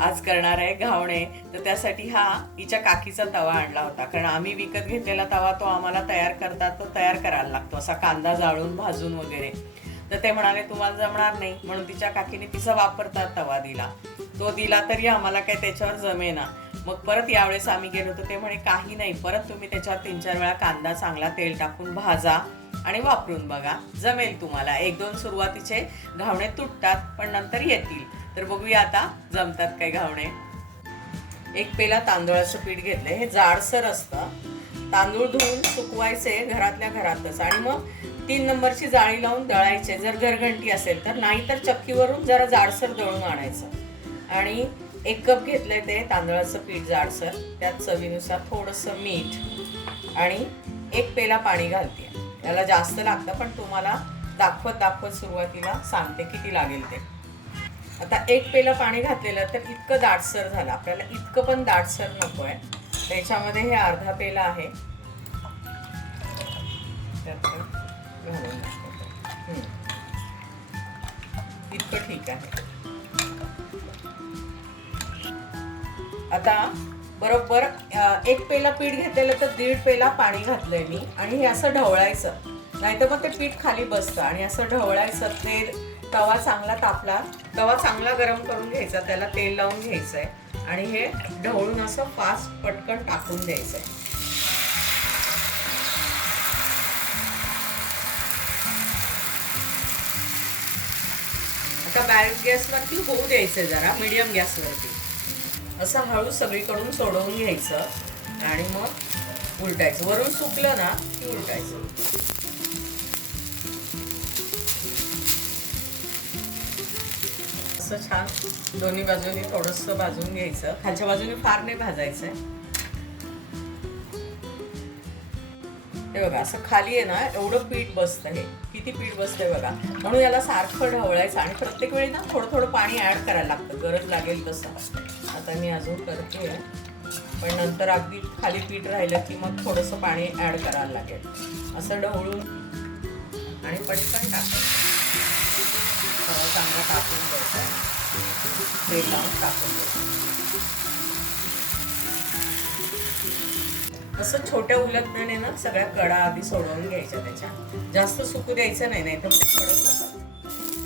आज करणार आहे घावणे. तर त्यासाठी हा हिच्या काकीचा तवा आणला होता. कारण आम्ही विकत घेतलेला तवा तो आम्हाला तयार करतात तो तयार करायला लागतो. असा कांदा जाळून भाजून वगैरे. तर ते म्हणाले तुम्हाला जमणार नाही. म्हणून तिच्या काकीने तिचा वापरतात तवा दिला. तो दिला तरी आम्हाला काय त्याच्यावर जमेना. मग परत यावेळेस आम्ही गेलो तर ते म्हणे काही नाही. परत तुम्ही त्याच्यावर तीन चार वेळा कांदा चांगला तेल टाकून भाजा आणि वापरून बघा. जमेल तुम्हाला. एक दोन सुरुवातीचे घावणे तुटतात पण नंतर येतील. तर बघूया आता जमतात काय घावणे. एक पेला तांदूळाचं पीठ घेतलंय. हे जाडसर असतं. तांदूळ धुवून सुकवायचे घरातल्या घरातच. आणि मग तीन नंबरची जाळी लावून दळायचे. जर घरघंटी असेल तर नाहीतर चक्कीवरून जरा जाडसर दळून आणायचं. आणि एक कप घेतलंय ते तांदळाचं पीठ जाडसर. त्यात चवीनुसार थोडंसं मीठ आणि एक पेला पाणी घालते. त्याला जास्त लागतं पण तुम्हाला दाखवत दाखवत सुरुवातीला सांगते किती लागेल ते. आता एक पेला पाणी घातलेलं तर इतकं दाटसर झालं. आपल्याला इतकं पण दाटसर नको आहे त्याच्यामध्ये हे अर्धा पेला आहे. त्यात इतकं ठीक आहे. आता बरोबर एक पेला पीठ घेतलेलं तर दीड पेला पाणी घातलंय मी. आणि हे असं ढवळायचं. नाहीतर मग ते पीठ खाली बसतं. आणि असं ढवळायचं ते तवा चांगला तापला. तवा चांगला गरम करून घ्यायचा त्याला तेल लावून घ्यायचंय. आणि हे ढवळून असं फास्ट पटकन टाकून द्यायचंय. आता बारीक गॅसवरती होऊ द्यायचं जरा मीडियम गॅसवरती. असं हळू सगळीकडून सोडवून घ्यायचं. आणि मग उलटायचं. वरून सुकलं ना की उलटायचं. असं छान दोन्ही बाजूनी थोडस भाजून घ्यायचं. खालच्या बाजूने फार नाही भाजायचंय. हे बघा असं खाली आहे ना एवढं पीठ बसतं हे. किती पीठ बसतंय बघा. म्हणून याला सारखं ढवळायचं आणि प्रत्येक वेळी ना थोडं थोडं पाणी ऍड करायला लागतं. गरज लागेल तसं. आता मी अजून करते. पण नंतर अगदी खाली पीठ राहिलं की मग थोडंसं पाणी ऍड करायला लागेल. असं ढवळून आणि पटकन टाकायचं. चांगलं टाकून द्यायचं तेल लावून टाकून द्यायचं असं छोट्या उलटण्याने ना सगळ्या कडा आधी सोडवून घ्यायच्या त्याच्या. जास्त सुकू द्यायचं नाही नाही तर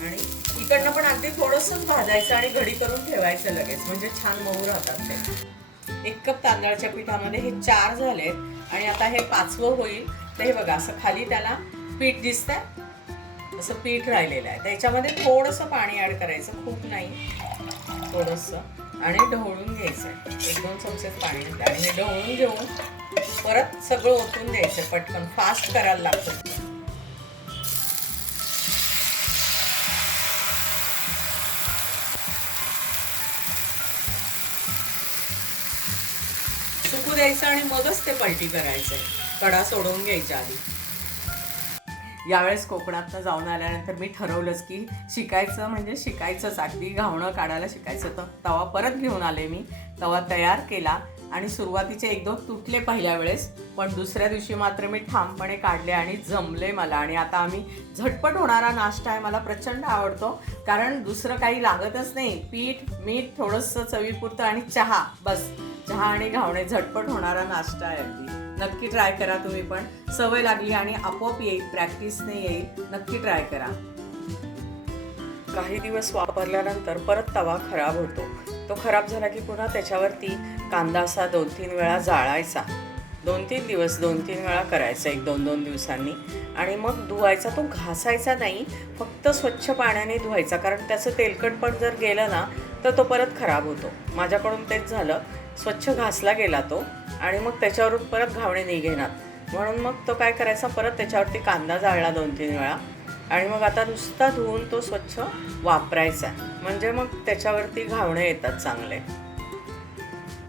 आणि इकडनं पण अगदी थोडंसंच भाजायचं आणि घडी करून ठेवायचं लगेच. म्हणजे छान मऊ राहतात ते. एक कप तांदळाच्या पिठामध्ये हे चार झालेत आणि आता हे पाचवं होईल. तर हे बघा असं खाली त्याला पीठ दिसतंय. असं पीठ राहिलेलं आहे. त्याच्यामध्ये थोडंसं पाणी ऍड करायचं खूप नाही. थोडंसं. आणि ढवळून घ्यायचं. एक दोन चमचे पाणी आणि हे ढवळून घेऊन परत सगळं ओतून द्यायचं पटकन. फास्ट करायला लागतं. सुकू द्यायचं आणि मगच ते पलटी करायचं कडा सोडवून घ्यायच्या आधी. यावेळेस कोकणातनं जाऊन आल्यानंतर मी ठरवलंच की शिकायचं म्हणजे शिकायचंच. अगदी घावणं काढायला शिकायचं तर तवा परत घेऊन आले मी. तवा तयार केला आणि सुरुवातीचे एक दोन तुटले पहिल्या वेळेस पण दुसऱ्या दिवशी मात्र मी ठामपणे काढले आणि जमले मला. आणि आता आम्ही झटपट होणारा नाश्ता आहे मला प्रचंड आवडतो. कारण दुसरं काही लागतच नाही. पीठ मीठ थोडंसं चवीपुरतं आणि चहा. बस. चहा आणि घावणे. झटपट होणारा नाश्ता आहे अगदी. नक्की ट्राय करा तुम्ही पण. सवय लागली आणि आपोआप येईल प्रॅक्टिसने येईल. नक्की ट्राय करा. काही दिवस वापरल्यानंतर परत तवा खराब होतो. तो खराब झाला की पुन्हा त्याच्यावरती कांदा असा दोन तीन वेळा जाळायचा. दोन तीन दिवस दोन तीन वेळा करायचा एक दोन दोन दिवसांनी. आणि मग धुवायचा तो घासायचा नाही फक्त स्वच्छ पाण्याने धुवायचा. कारण त्याचं तेलकट पण जर गेलं ना तर तो परत खराब होतो. माझ्याकडून तेच झालं. स्वच्छ घासला गेला तो. आणि मग त्याच्यावरून परत घावणे निघेनात म्हणून मग तो काय करायचा परत त्याच्यावरती कांदा जाळला दोन तीन वेळा. आणि मग आता नुसता धुवून तो स्वच्छ वापरायचा म्हणजे मग त्याच्यावरती घावणे येतात चांगले.